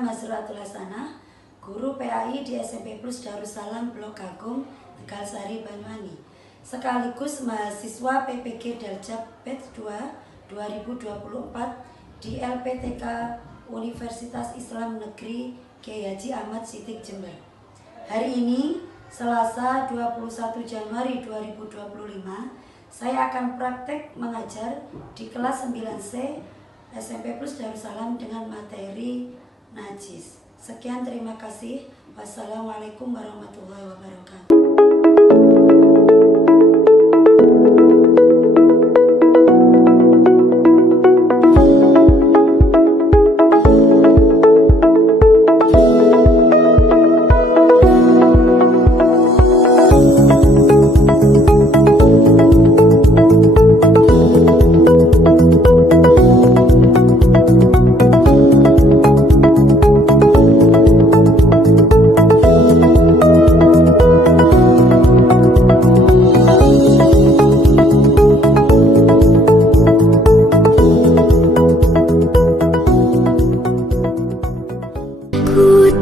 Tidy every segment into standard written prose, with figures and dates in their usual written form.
saya Masratul Hasanah, guru PAI di SMP Plus Darussalam Blok Agung, Tegal Sari, Banyuwangi, sekaligus mahasiswa PPG Daljab Batch 2 2024 di LPTK Universitas Islam Negeri Kyai Haji Ahmad Siddiq Jember. Hari ini, Selasa 21 Januari 2025, saya akan praktek mengajar di kelas 9C SMP Plus Darussalam dengan materi najis. Sekian, terima kasih. Wassalamualaikum warahmatullahi wabarakatuh.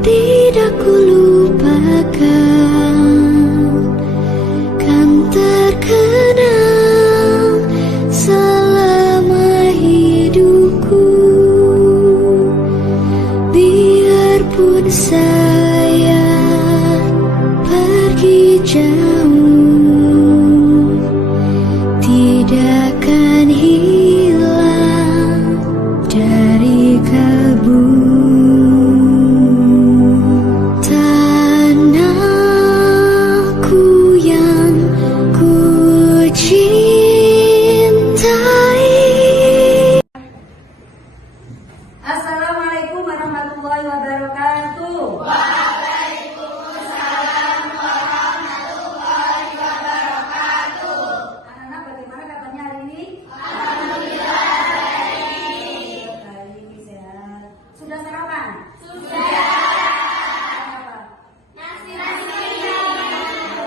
Tidak kulupakan, kan terkenang selama hidupku. Biarpun saya pergi jauh, tidak akan hilang dari kalbu. Assalamualaikum warahmatullahi wabarakatuh. Waalaikumsalam warahmatullahi wabarakatuh. Anak-anak, bagaimana kabarnya hari ini? Alhamdulillah baik. Hari ini sehat. Sudah sarapan? Sudah. Apa? Nasi.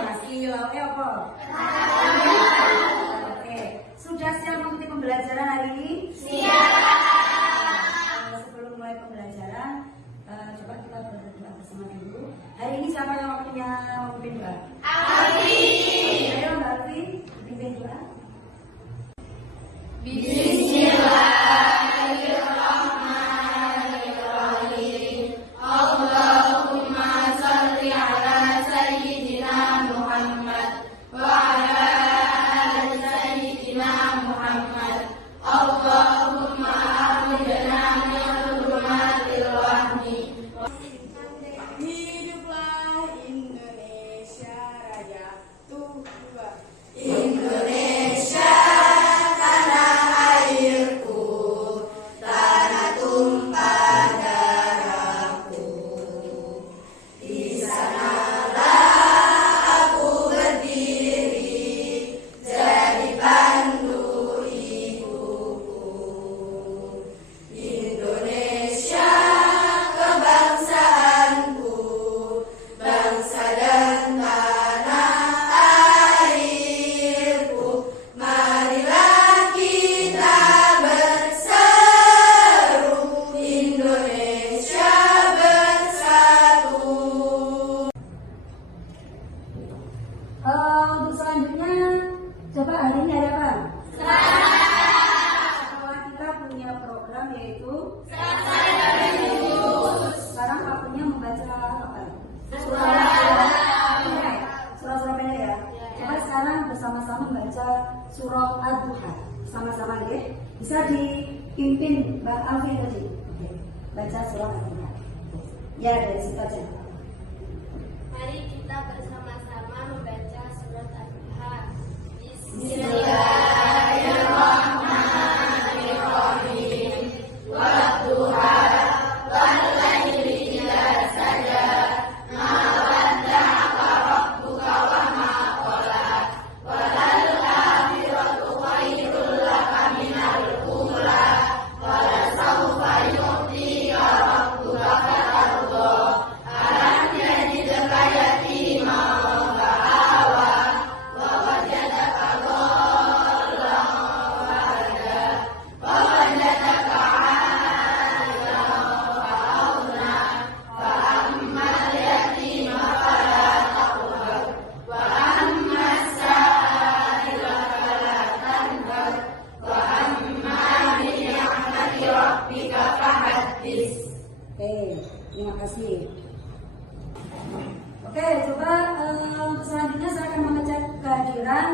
Nasi lauk apa? Oke. Sudah siap mengikuti pembelajaran hari ini? Siap. Sebelum mulai pembelajaran, coba kita berdoa bersama dulu. Hari ini siapa yang waktunya memimpin doa? Alfi. Ayo Mbak Alfi, pimpin doa. Bismillahirrahmanirrahim. Allahumma sholli ala sayyidina Muhammad wa ala ali sayyidina Muhammad. Allahumma akhrijna min dhulumatil wahmi. Hiduplah Indonesia Raya tua. Indonesia tanah airku, tanah tumpah darahku. Di sanalah aku berdiri, jadi pandu ibuku. Indonesia kebangsaanku, bangsa dan tanah airku. Marilah kita berseru, Indonesia bersatu. Untuk selanjutnya, coba hari ini ada apa? Sekolah kita punya program yaitu sekarang waktunya membaca apa? Surah-surah pendek ya. Coba sekarang bersama-sama membaca surah Ad-Duha. Sama-sama ya. Bisa dipimpin Mbak Alfi tadi. Oke. Baca surah Ad-Duha. Ya, dari situ aja. Mari kita bersama-sama membaca surat Al-Duha. Bismillahirrahmanirrahim. Wadduha wal laili idza saja, ma wadda'aka rabbuka wa ma qala, walal akhiratu khairul laka minal ula, wa lasawfa yu'tika rabbuka fatarda. Alam yajidka yatiman fa'awa, wa wajadaka Oke, coba selanjutnya saya akan mengecek kehadiran.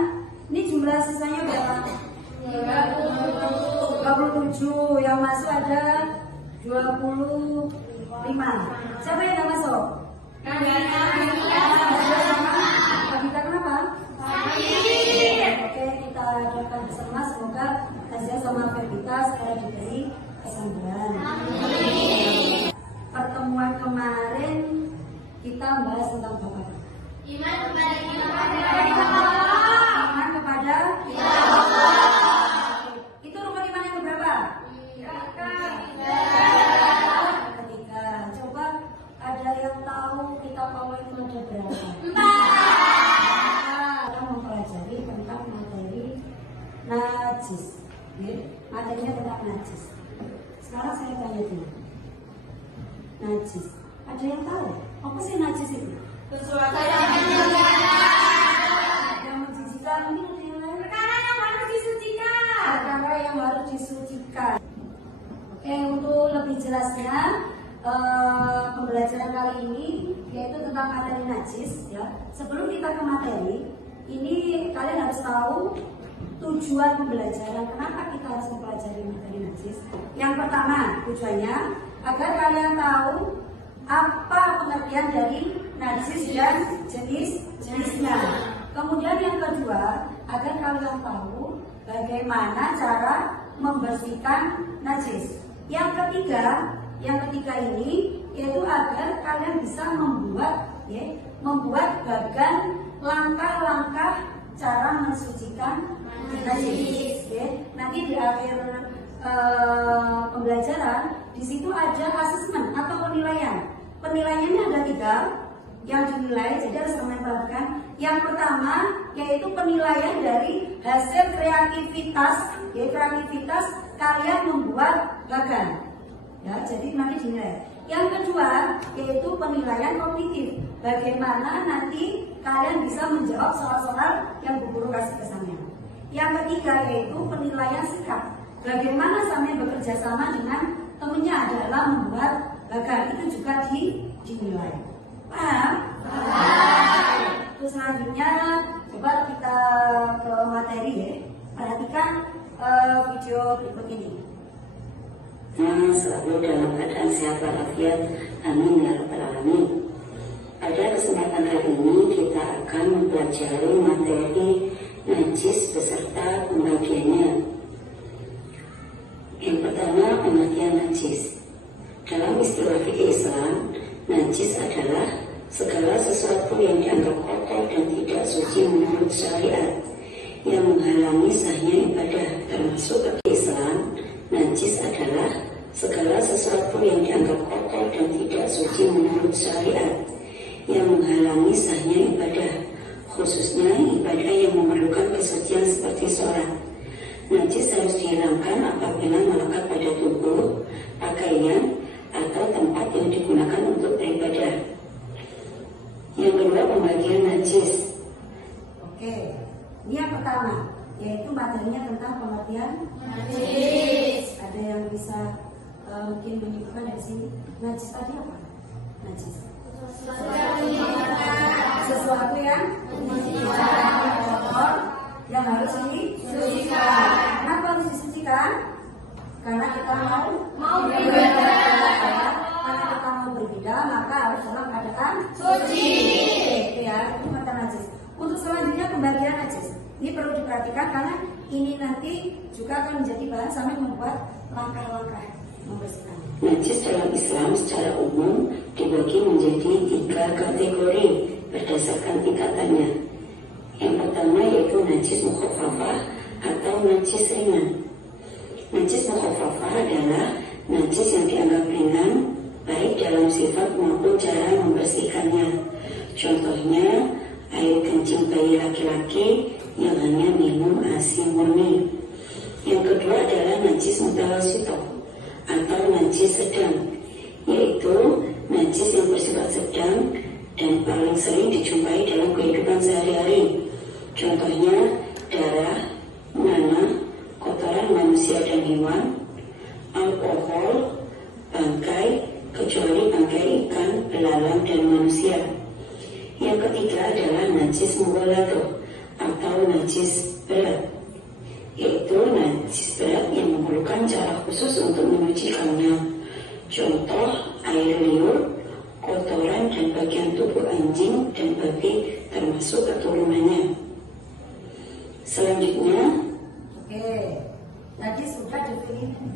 Ini jumlah sisanya berapa? 27. Yang masuk ada 25. Siapa yang nggak masuk? Kita kenapa? Oke, kita doakan bersama semoga Azia sama Febita segera diberi kesembuhan. Pertemuan kemarin kita bahas tentang apa? Iman kepada kita. Iman kepada Allah. Itu rukun iman yang berapa? Ketiga. Coba ada yang tahu kita power itu ada berapa? 4. Kita mempelajari tentang materi najis. Materinya tentang najis. Sekarang saya tanya dulu. Najis. Ada yang tahu? Apa sih najis itu? Sesuatu yang menjijikan. Mungkin ada yang lain. perkara yang harus disucikan. Perkara yang harus disucikan. Oke, untuk lebih jelasnya pembelajaran kali ini yaitu tentang materi najis. Ya, sebelum kita ke materi, ini kalian harus tahu tujuan pembelajaran. Kenapa kita harus mempelajari materi najis? Yang pertama, tujuannya agar kalian tahu apa pengertian dari najis dan jenis-jenisnya. Kemudian yang kedua, agar kalian tahu bagaimana cara membersihkan najis. Yang ketiga ini yaitu agar kalian bisa membuat bagan langkah-langkah cara mensucikan najis. Nanti di akhir pembelajaran di situ ada asesmen atau penilaian. Penilaiannya ada 3 yang dinilai, jadi harus kalian perhatikan. Yang pertama yaitu penilaian dari hasil kreativitas kalian membuat bagan. Ya, jadi nanti dinilai. Yang kedua yaitu penilaian kognitif. Bagaimana nanti kalian bisa menjawab soal-soal yang Bu Guru kasih pesannya. Yang ketiga yaitu penilaian sikap. Bagaimana sampai bekerja sama dengan temennya adalah membuat bagan, itu juga dinilai. Paham? Terus selanjutnya coba kita ke materi ya. Perhatikan video berikut ini. Selalu dalam keadaan sehat walafiat. Amin ya rabbal alamin. Pada kesempatan hari ini kita akan mempelajari materi najis beserta pembagiannya. Yang pertama, pengertian najis. Dalam istilah fikih Islam, najis adalah segala sesuatu yang dianggap kotor dan tidak suci menurut syariat yang menghalangi sahnya ibadah. Termasuk fikih Islam, najis adalah segala sesuatu yang dianggap kotor dan tidak suci menurut syariat yang menghalangi sahnya ibadah, khususnya ibadah yang memerlukan kesucian seperti sholat. Najis harus dihilangkan apabila melekat pada tubuh, pakaian, atau tempat yang digunakan untuk beribadah. Yang kedua, pembagian najis. Oke, ini yang pertama, yaitu materinya tentang pengertian Najis. Ada yang bisa mungkin menyebutkan dari sini najis tadi apa? Najis sesuatu yang kotor yang harus disucikan. Kenapa harus disucikan? Karena kita mau beribadah. Karena kita mau beribadah, maka harus dalam keadaan suci. Oke ya, itu kata najis. Untuk selanjutnya pembagian najis. Ini perlu diperhatikan karena ini nanti juga akan menjadi bahan sampai membuat langkah-langkah membersihkan. Najis dalam Islam secara umum dibagi menjadi 3 kategori berdasarkan tingkatannya. Yang pertama yaitu najis mukhaffafah atau najis ringan. Najis mukhaffafah adalah najis yang dianggap ringan baik dalam sifat maupun cara membersihkannya. Contohnya air kencing bayi laki-laki yang hanya minum ASI murni. Yang kedua adalah najis mutawasithah atau najis sedang, yaitu najis yang bersifat sedang dan paling sering dijumpai dalam kehidupan sehari-hari. Contohnya darah, nanah, kotoran manusia dan hewan, alkohol, bangkai, kecuali bangkai ikan, belalang, dan manusia. Yang ketiga adalah najis mughalladh atau najis berat, yaitu najis berat yang memerlukan cara khusus untuk menyucikannya. Contoh air liur, kotoran dan bagian tubuh anjing dan babi termasuk keturunannya. Selanjutnya, tadi sudah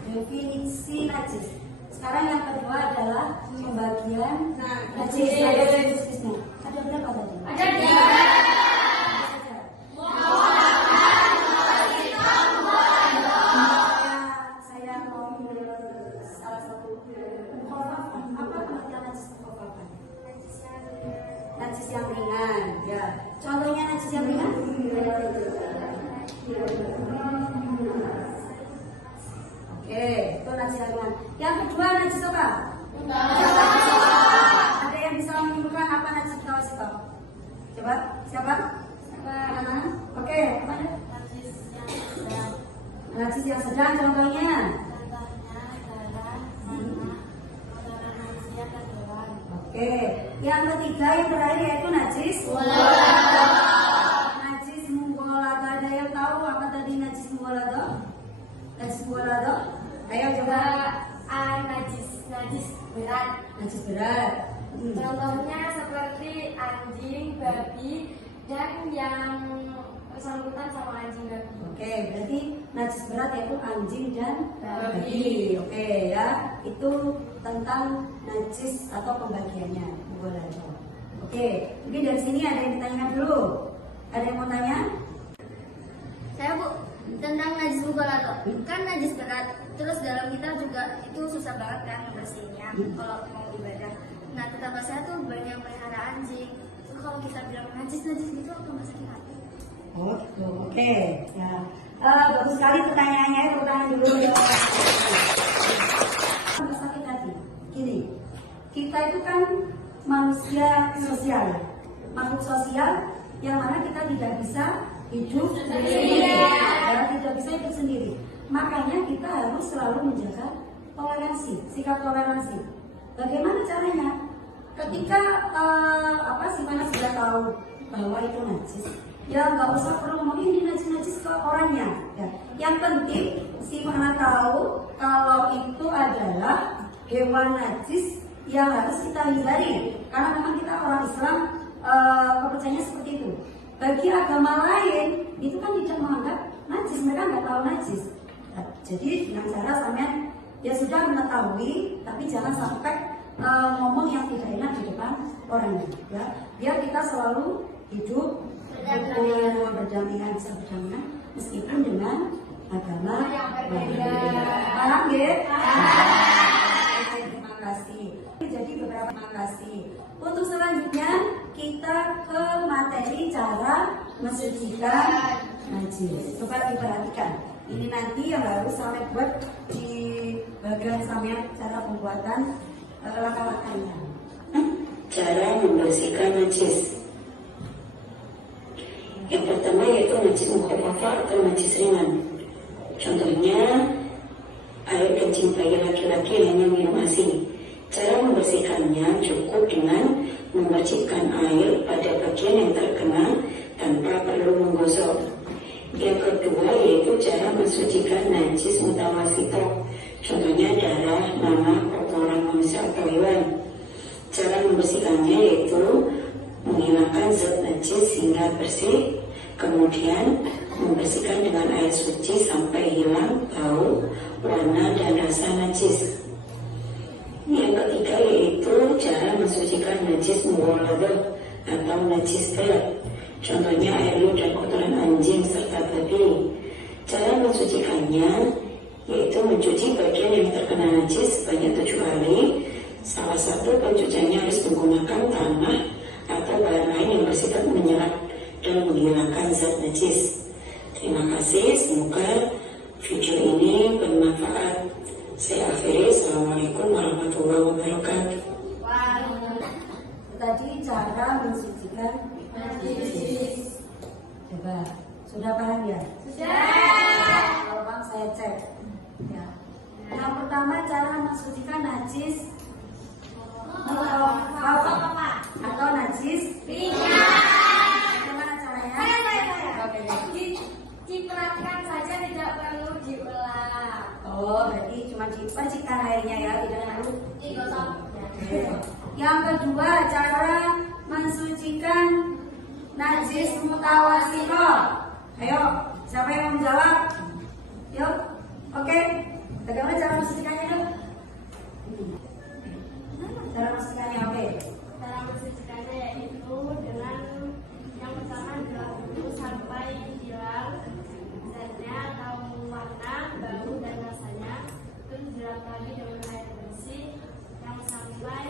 definisi najis. Sekarang yang kedua adalah pembagian najis. Ada berapa tadi? Ada 3. Saya mau salah satu mukhafafah. Apa pengertian najis mukhafafah? Najis yang ringan. Ya. Contohnya najis yang ringan? Oke, itu najis yang ringan. Yang kedua najis apa? Ada yang bisa menyimpulkan apa najis kaos itu? Coba, siapa? Oke, apa ada? Najis yang sedang contohnya. Oke, yang ketiga yang terakhir yaitu najis najis mughalladh. Ada yang tahu apa tadi najis mughalladh? Najis mughalladh? Ayo coba. Najis berat. Najis berat. Contohnya seperti anjing, babi, dan yang bersangkutan sama anjing babi. Oke, berarti najis berat yaitu anjing dan babi. Oke ya, itu tentang najis atau pembagiannya. Oke, mungkin dari sini ada yang ditanyakan dulu. Ada yang mau tanya? Saya Bu, tentang najis mughalladh. Kan najis berat, terus dalam kita juga itu susah banget kan membersihnya kalau mau ibadah. Nah, tetangga saya tuh banyak yang pelihara anjing. Terus kalau kita bilang najis gitu apa nggak sakit hati? Oh gitu, oke. Ya. Bagus sekali pertanyaannya, pertanyaan dulu. Nggak sakit hati. Gini, kita itu kan manusia sosial, makhluk sosial yang mana kita tidak bisa hidup sendiri, tidak bisa hidup sendiri. Makanya kita harus selalu menjaga toleransi, sikap toleransi. Bagaimana caranya? Ketika si mana sudah tahu bahwa itu najis, ya nggak usah perlu ngomong ini najis ke orangnya. Ya. Yang penting si mana tahu kalau itu adalah hewan najis yang harus kita hindari. Karena memang kita orang Islam kepercayaannya seperti itu. Bagi agama lain itu kan tidak menganggap najis, mereka nggak tahu najis. Nah, jadi dengan cara sampean ya sudah mengetahui, tapi jangan sampai ngomong yang tidak enak di depan orang ya. Biar kita selalu hidup berdampingan, bisa berdampingan meskipun dengan agama yang berbeda. Paham ya? Terima kasih. Jadi beberapa terima kasih. Untuk selanjutnya kita ke materi cara mensucikan najis. Coba diperhatikan. Ini nanti yang harus sampai buat di bagian sampai cara pembuatan langkah-langkahnya. cara membersihkan najis. Yang pertama yaitu najis mukhafafah atau najis ringan. Contohnya air kencing bayi laki-laki hanya minum ASI. Cara membersihkannya cukup dengan memercikkan air pada bagian yang terkena tanpa perlu menggosok. Yang kedua yaitu cara mensucikan najis mutawasithah. Contohnya darah, nanah, kotoran manusia atau hewan. Cara membersihkannya yaitu menghilangkan zat najis hingga bersih, kemudian membersihkan dengan air suci sampai hilang bau, warna, dan rasa najis. Yang ketiga yaitu cara mensucikan najis mughalladh atau najis berat. Contohnya air liur dan kotoran anjing serta babi. Cara mensucikannya yaitu mencuci bagian yang terkena najis sebanyak 7 kali. Salah satu pencuciannya harus menggunakan tanah atau bahan lain yang bersifat menyerap dan menghilangkan zat najis. Terima kasih, semoga video ini bermanfaat. Saya akhiri, Assalamualaikum warahmatullahi wabarakatuh. Tadi cara mensucikan najis. Coba, sudah paham ya? Sudah. Kalau paham saya cek. Ya. Yang pertama cara mensucikan najis atau najis najis? Ringan. Bagaimana caranya? Oke. Dicipratkan saja, tidak perlu diulang. Oh, berarti cuma dipercikan airnya ya, tidak perlu Digosok. Oke. Yang kedua, cara mensucikan najis mutawasito. Ayo, siapa yang mau menjawab? Yuk, oke. Bagaimana cara mensucikannya dulu? Cara mensucikannya, oke. Cara mensucikannya yaitu dengan yang pertama dilakukan dulu sampai hilang zatnya atau warna, bau dan rasanya. Terus dilakukan lagi dengan air bersih yang sampai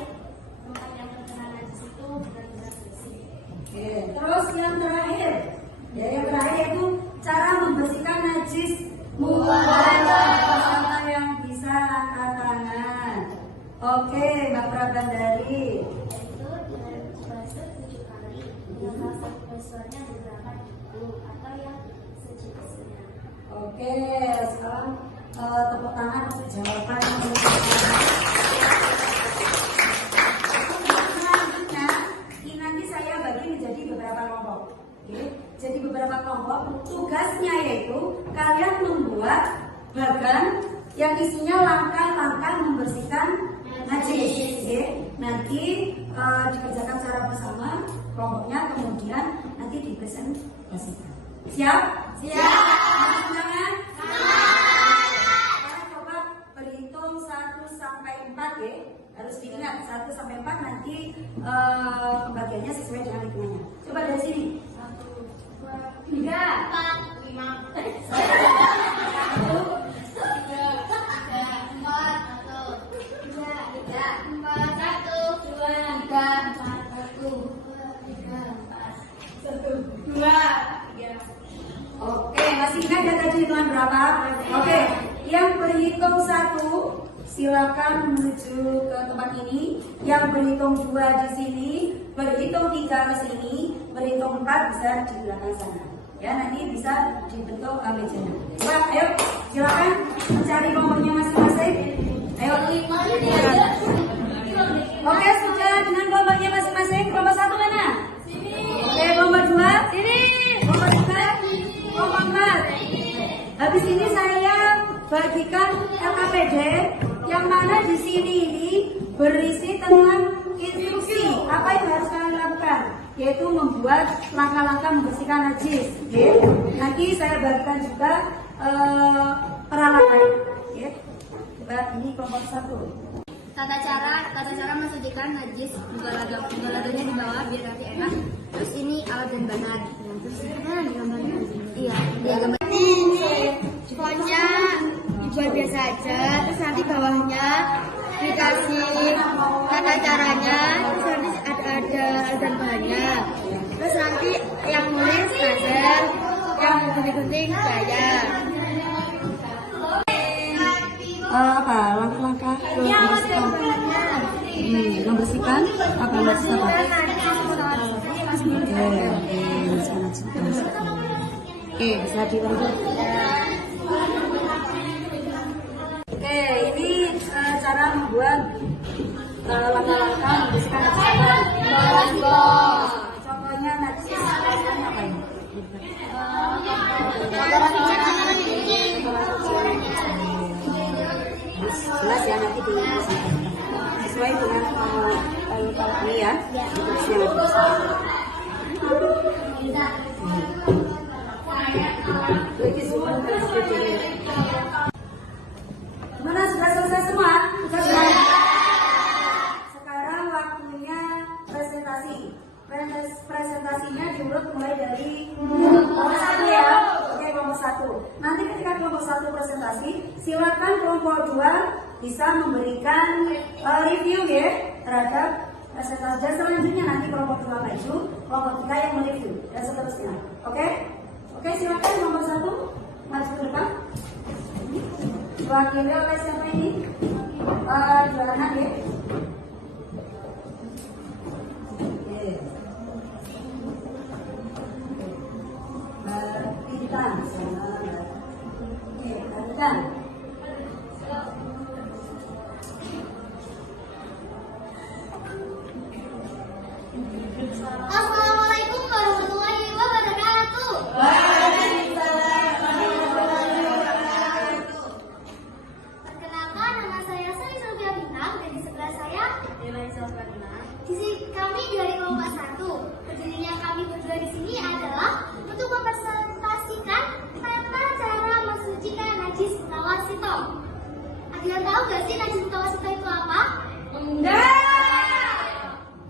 tempat yang terkena najis itu benar-benar bersih. Oke. Terus yang terakhir, ya yang terakhir itu cara membersihkan najis mutawasito yang bisa angkat tangan. Oke, Mbak Prabandari. Yaitu dengan basuh 7 kali dengan rasa basuhannya digerakkan dulu atau yang secukupnya. Oke, sekarang tepuk tangan untuk jawaban selanjutnya. Ini nanti saya bagi menjadi beberapa kelompok. Oke, jadi beberapa kelompok. Tugasnya yaitu kalian membuat bagan yang isinya langkah-langkah membersihkan najis. Oke, nanti dikerjakan secara bersama kelompoknya, kemudian nanti dipresentasikan. Siap? Siap. Undangan? Sekarang coba berhitung 1 sampai 4 ya. Harus diingat 1 sampai 4 nanti pembagiannya sesuai dengan hitungannya. Coba dari sini. 1, 2, 3, 4, 5. 1. Oke, masih ingat ya tadi hitungan berapa? Oke, yang berhitung 1 silakan menuju ke tempat ini. Yang berhitung 2 di sini, berhitung 3 ke sini, berhitung 4 bisa di belakang sana. Ya, nanti bisa dibentuk mejanya. Coba, ayo, silakan mencari kelompoknya masing-masing. Ayo. Oke, sudah dengan kelompoknya masing-masing. Kelompok 1 mana? Oke, kelompok 2? Sini. Kelompok 3? Kelompok 4? Habis ini saya bagikan LKPD yang mana di sini ini berisi tentang instruksi apa yang harus kalian lakukan, yaitu membuat langkah-langkah membersihkan najis. Oke. Nanti saya bagikan juga peralatan. Oke. Coba ini kelompok 1. Tata cara mensucikan najis, buka-bukaannya di bawah biar nanti enak. Terus ini alat dan bahan. Terus mana gambarnya? Iya, gambar. Sponsnya dibuat biasa aja. Terus nanti bawahnya dikasih tata caranya. Terus nanti ada alat dan bahannya. Terus nanti yang nulis buzzer, yang gunting-gunting saya. Apa langkah-langkah membersihkan apa najis apa? Oke, bisa dilanjut. Oke, ini cara membuat langkah-langkah membersihkan najis apa? Contohnya najis apa ini? Jelas ya, nanti sesuai dengan ini ya, instruksinya. Gimana, sudah selesai semua? Sekarang waktunya presentasi. Presentasinya diurut mulai dari kelompok 1 ya. Oke, kelompok 1. Nanti ketika kelompok 1 presentasi, silakan kelompok 2 bisa memberikan review ya terhadap presentasi. Dan selanjutnya nanti kelompok 2 maju, kelompok 3 yang mereview dan seterusnya. Oke? Oke, silakan kelompok 1 maju ke depan. Diwakili oleh siapa ini? Jualan ya. Assalamualaikum warahmatullahi wabarakatuh. Perkenalkan, nama saya Sari Sylvia Bintang dan di sebelah saya Dewa Sobarna. Di sini kami dari kelompok 1. Berdirinya kami berdua di sini adalah untuk mempresentasikan tata cara mensucikan najis mutawasito. Ada yang tahu gak sih najis mutawasito itu apa?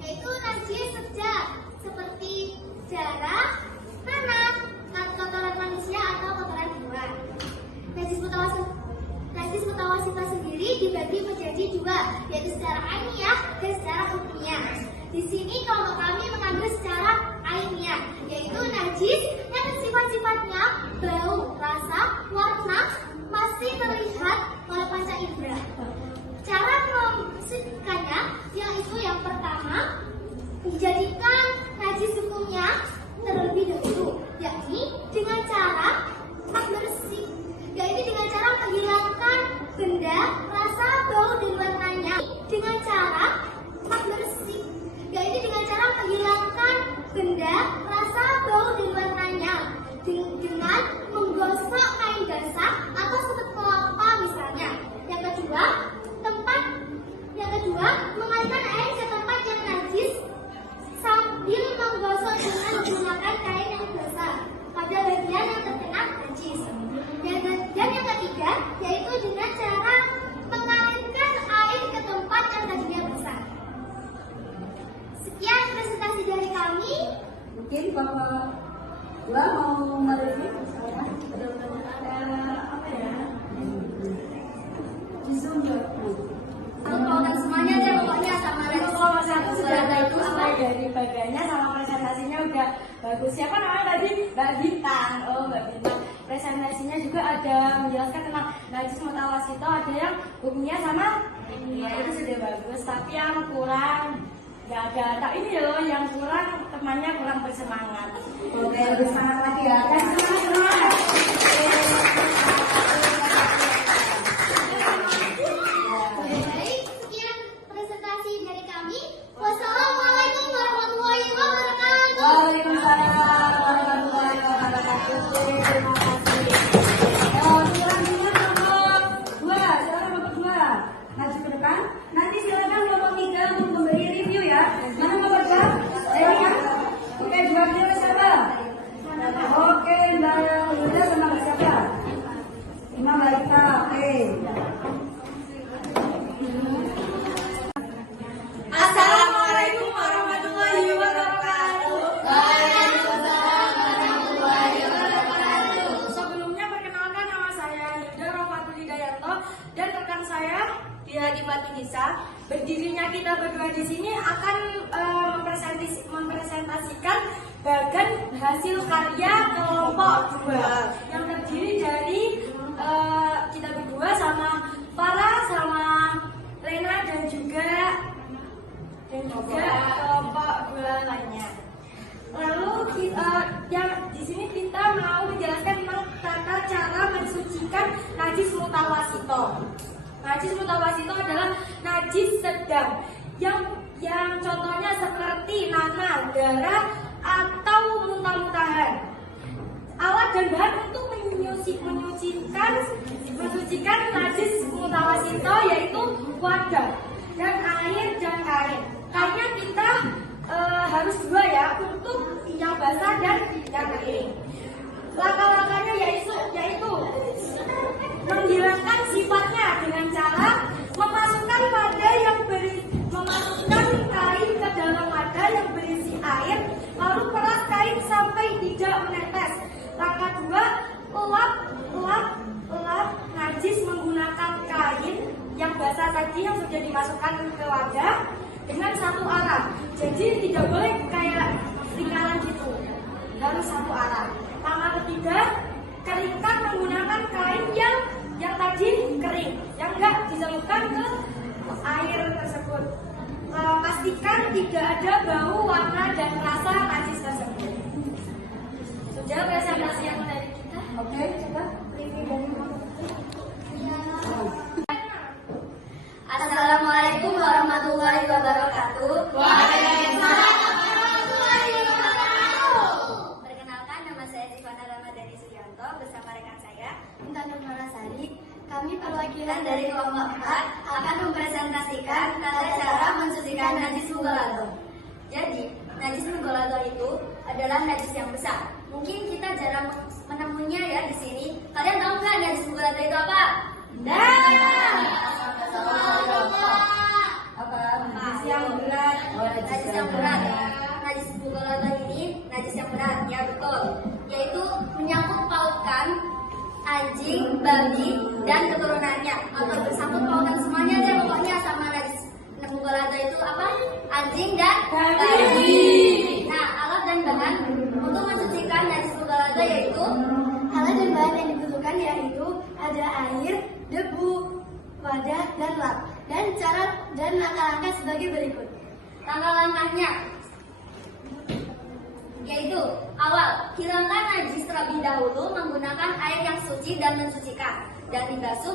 Yaitu najis sedang seperti darah, tanah, kotoran manusia atau kotoran hewan. Najis mutawasito sendiri dibagi menjadi 2, yaitu secara ainiyah dan secara hukmiyah. Di sini kelompok kami mengambil secara ainiyah, yaitu najis yang sifat-sifatnya bau, rasa, warna masih terlihat oleh panca indera. Cara membersihkannya yaitu yang pertama dijadikan najis hukumnya terlebih dahulu, yakni dengan cara bersih, yaitu dengan cara menghilangkan benda, rasa, bau dan warnanya dengan cara bersih, yaitu dengan cara menghilangkan benda, rasa, bau dan warnanya dengan menggosok kain basah atau seperti kelapa misalnya. Yang kedua, mengalirkan air ke tempat yang najis sambil menggosok dengan menggunakan kain yang basah pada bagian yang terkena najis. Dan yang ketiga, yaitu dengan cara mengalirkan air ke tempat yang tadinya basah. Sekian presentasi dari kami. Mungkin Bapak Dua mau mereview saya. Di Zoom ya. Program semuanya deh pokoknya sama Itu kelompok 1 sudah bagus, mulai dari baganya sama presentasinya udah bagus. Siapa namanya tadi? Mbak Bintang. Oh, Mbak Bintang. Presentasinya juga ada menjelaskan tentang najis mutawasito, ada yang hukumnya sama ya itu sudah bagus. Tapi yang kurang nggak ada. Tak ini loh yang kurang, temannya kurang bersemangat. Oke, lebih semangat lagi ya. Semangat. Baik, sekian presentasi dari kami. Wassalamualaikum warahmatullahi wabarakatuh. Waalaikumsalam warahmatullahi wabarakatuh. Terima kasih. Silakan kelompok 2, silakan kelompok 2 maju ke depan. Nanti silakan kelompok 3 untuk memberi review ya. Mana kelompok 2? Saya ya. Oke, diwakili siapa? Oke, Mbak Yuda sama Mbak siapa? Imam Baika. Oke. Assalamualaikum warahmatullahi wabarakatuh. Sebelumnya perkenalkan, nama saya Yuda Rofatul Hidayanto dan rekan saya Dia Dipatunisa. Berdirinya kita berdua di sini akan mempresentasikan bagan hasil karya kelompok 2 yang terdiri dari kita berdua sama Farah sama Rena dan juga kelompok 2 lainnya. Lalu yang di sini kita mau menjelaskan tentang tata cara mensucikan najis mutawasito. Najis mutawasito adalah najis sedang yang contohnya seperti nanah, darah atau muntah-muntahan. Alat dan bahan untuk mensucikan najis mutawasito yaitu wadah dan air dan kain. Kainnya kita harus 2 ya, untuk yang basah dan yang kering. Langkah-langkahnya yaitu menghilangkan sifatnya dengan cara memasukkan kain ke dalam wadah yang berisi air, lalu peras kain sampai tidak menetes. Langkah 2, lap najis menggunakan kain yang basah tadi yang sudah dimasukkan ke wadah dengan satu arah. Jadi tidak boleh kayak lingkaran gitu, harus satu arah. Langkah ketiga, keringkan menggunakan kain yang tadi kering, yang enggak dicelupkan ke air tersebut. Pastikan tidak ada bau, warna dan rasa najis tersebut. Sudah presentasi yang dari kita. Oke, coba review dari Assalamualaikum warahmatullahi wabarakatuh. Waalaikumsalam. najis mughaladhah itu adalah najis yang besar. Mungkin kita jarang menemuinya ya di sini. Kalian tahu nggak najis mughaladhah itu apa? Najis yang berat. Najis yang berat. Najis mughaladhah ini najis yang berat, ya betul. Yaitu menyangkut pautkan anjing, babi, dan keturunannya, atau bersangkut pautan semuanya deh pokoknya sama najis mughaladhah itu apa? Anjing dan babi. Nah, alat dan bahan untuk mensucikan najis mughaladhah yaitu Alat dan bahan yang dibutuhkan yaitu ada air, debu, wadah, dan lap. Dan cara dan langkah-langkah sebagai berikut. langkah-langkahnya, yaitu awal, hilangkan najis terlebih dahulu menggunakan air yang suci dan mensucikan, dan dibasuh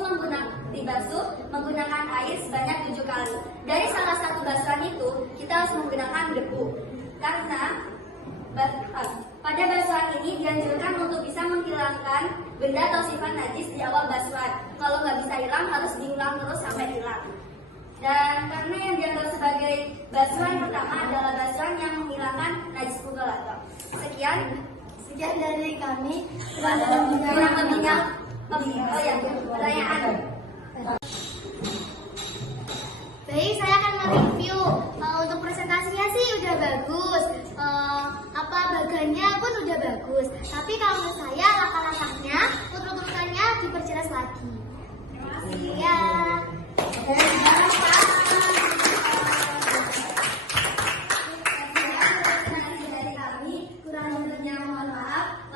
menggunakan air sebanyak 7 kali. Dari salah satu basuhan itu kita harus menggunakan debu, karena pada basuhan ini dianjurkan untuk bisa menghilangkan benda atau sifat najis di awal basuhan. Kalau nggak bisa hilang harus diulang terus sampai hilang. Dan karena yang dianggap sebagai basuhan pertama adalah basuhan yang menghilangkan najis mughaladhah. Sekian dari kami. Kurang lebihnya pertanyaan. Baik, saya akan mereview. Untuk presentasinya sih udah bagus. Apa bagannya pun udah bagus. Tapi kalau menurut saya langkah-langkahnya, urut-urutannya diperjelas lagi. Terima kasih ya.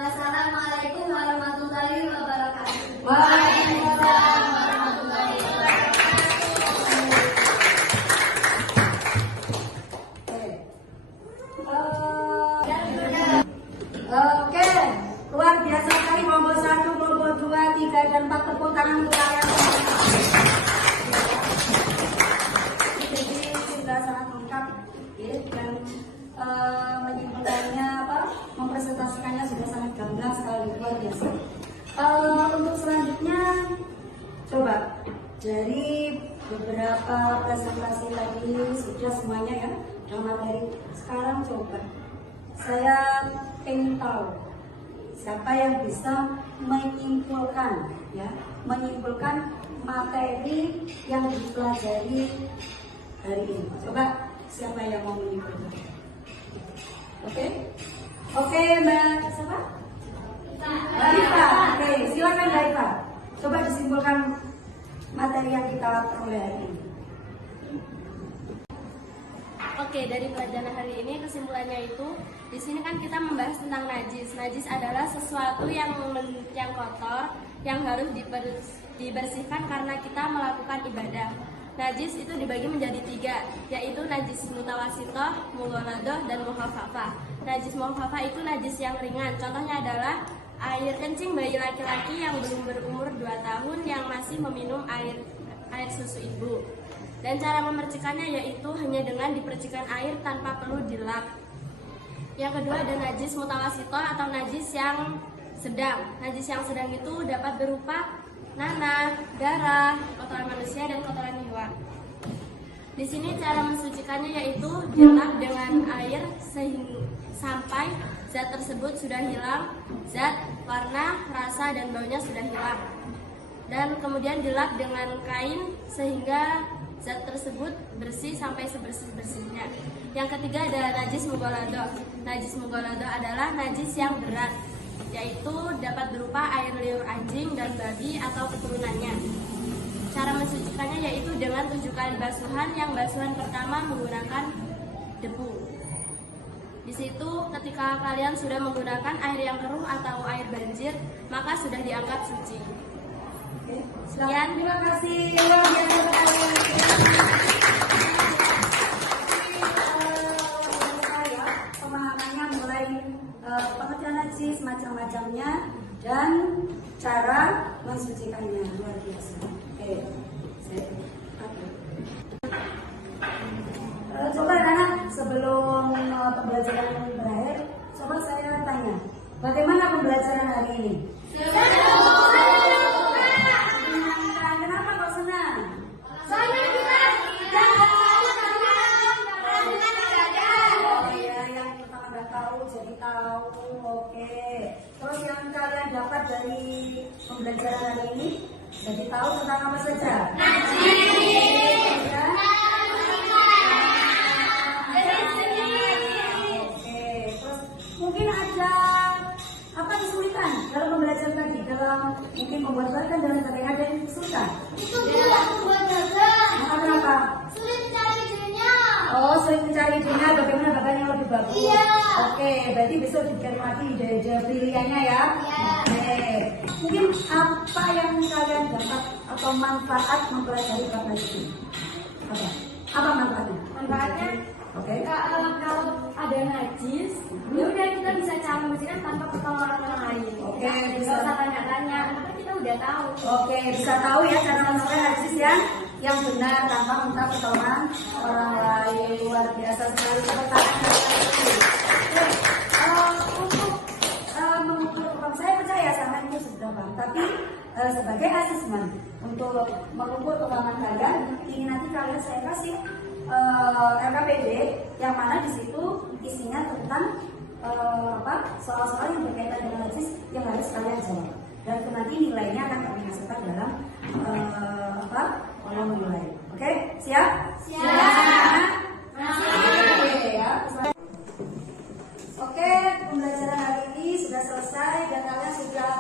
Wassalamualaikum warahmatullahi wabarakatuh. Waalaikumsalam warahmatullahi wabarakatuh. Oke, luar biasa sekali kelompok 1, kelompok 2, 3, dan 4 tepuk tangan untuk kalian. Jadi sudah sangat lengkap ya, dan menyimpulkannya mempresentasikannya sudah sangat gamblang sekali, luar biasa. Untuk selanjutnya coba dari beberapa presentasi tadi sudah semuanya ya, dalam materi. Sekarang coba saya ingin tahu siapa yang bisa menyimpulkan materi yang dipelajari hari ini. Coba siapa yang mau menyimpulkan? Oke, Mbak siapa? Rita. Oke, silakan Mbak Rita. Coba disimpulkan materi yang kita peroleh hari ini. Oke, dari pelajaran hari ini kesimpulannya itu di sini kan kita membahas tentang najis. Najis adalah sesuatu yang kotor yang harus dibersihkan karena kita melakukan ibadah. Najis itu dibagi menjadi 3, yaitu najis mutawasitoh, mughaladhah, dan mukhafafah. Najis mukhafafah itu najis yang ringan. Contohnya adalah air kencing bayi laki-laki yang belum berumur 2 tahun yang masih meminum air susu ibu. Dan cara memercikannya yaitu hanya dengan dipercikan air tanpa perlu dilap. Yang kedua ada najis mutawasitoh atau najis yang sedang. Najis yang sedang itu dapat berupa nanah, darah, kotoran manusia, dan kotoran hewan. Di sini cara mensucikannya yaitu dilap dengan air sampai zat tersebut sudah hilang, zat, warna, rasa, dan baunya sudah hilang. Dan kemudian dilap dengan kain sehingga zat tersebut bersih sampai sebersih-bersihnya. Yang ketiga ada najis mughaladhah. Najis mughaladhah adalah najis yang berat, yaitu dapat berupa air liur anjing dan babi atau keturunannya. Cara mensucikannya yaitu dengan 7 kali basuhan, yang basuhan pertama menggunakan debu. Di situ ketika kalian sudah menggunakan air yang keruh atau air banjir, maka sudah dianggap suci. Sekian. Terima kasih. Luar biasa sekali. Pemahamannya mulai pengertian najis, macam-macamnya, dan cara mensucikannya. Luar biasa. Coba karena sebelum pembelajaran berakhir, coba saya tanya, bagaimana pembelajaran hari ini? Kenapa kok senang? Oh iya, yang nggak tahu jadi tahu. Oke. Terus yang kalian dapat dari pembelajaran hari ini jadi tahu tentang apa saja? Najis. Ya. Oke. Terus mungkin ada apa kesulitan dalam pembelajaran tadi? Dalam mungkin pembuatan dalam kata-kata ada yang kesulitan? Itu buat gagal. Kenapa? Sulit mencari idenya. Oh, sulit mencari idenya, bagaimana bagian yang lebih bagus? Iya. Oke, berarti besok dicari lagi ide-ide pilihannya ya. Iya. Oke. Mungkin apa yang kalian dapat atau manfaat mempelajari bab najis? Apa manfaatnya? Manfaatnya Oke. kalau ada najis, ya udah kita bisa cari masjidnya tanpa pertolongan orang lain. Oke, Nggak bisa. usah tanya-tanya, karena kita udah tahu. Oke, bisa tahu ya cara menemukan najis yang benar tanpa minta pertolongan orang lain. Luar biasa sekali pertanyaannya. Untuk mengukur kemampuan, saya percaya sama itu sudah bang. Tapi sebagai asesmen untuk mengukur kemampuan kalian, ini nanti kalian saya kasih LKPD yang mana di situ isinya tentang soal-soal yang berkaitan dengan najis yang harus kalian jawab. Dan itu nanti nilainya akan kami masukkan dalam kolom nilai. Oke, siap? Siap. Oke ya. Oke, pembelajaran hari ini sudah selesai dan kalian sudah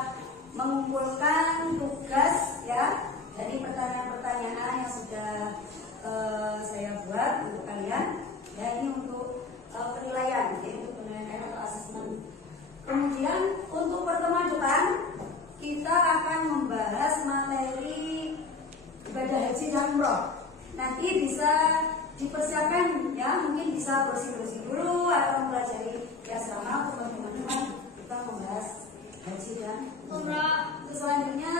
mengumpulkan tugas ya. Jadi pertanyaan-pertanyaan yang sudah saya buat untuk kalian. Ya, ini untuk penilaian, yaitu penilaian atau asesmen. Kemudian untuk pertemuan depan kita akan membahas materi ibadah haji dan umroh. Nanti bisa dipersiapkan ya, mungkin bisa bersih-bersih dulu atau mempelajari ya sama untuk teman-teman kita membahas haji dan umroh. Selanjutnya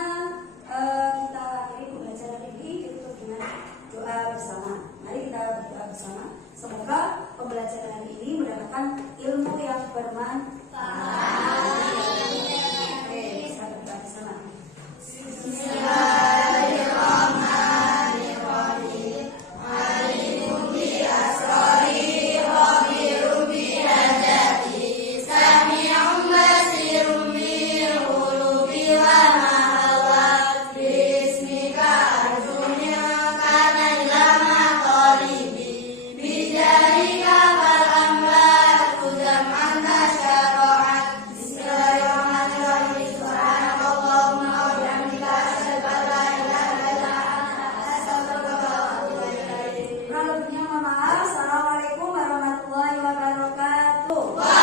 kita akhiri pembelajaran ini ditutup dengan doa bersama. Mari kita berdoa bersama. Semoga pembelajaran hari ini mendapatkan ilmu yang bermanfaat. Oke, kita berdoa bersama. Kalau lebihnya mohon maaf. Assalamualaikum warahmatullahi wabarakatuh.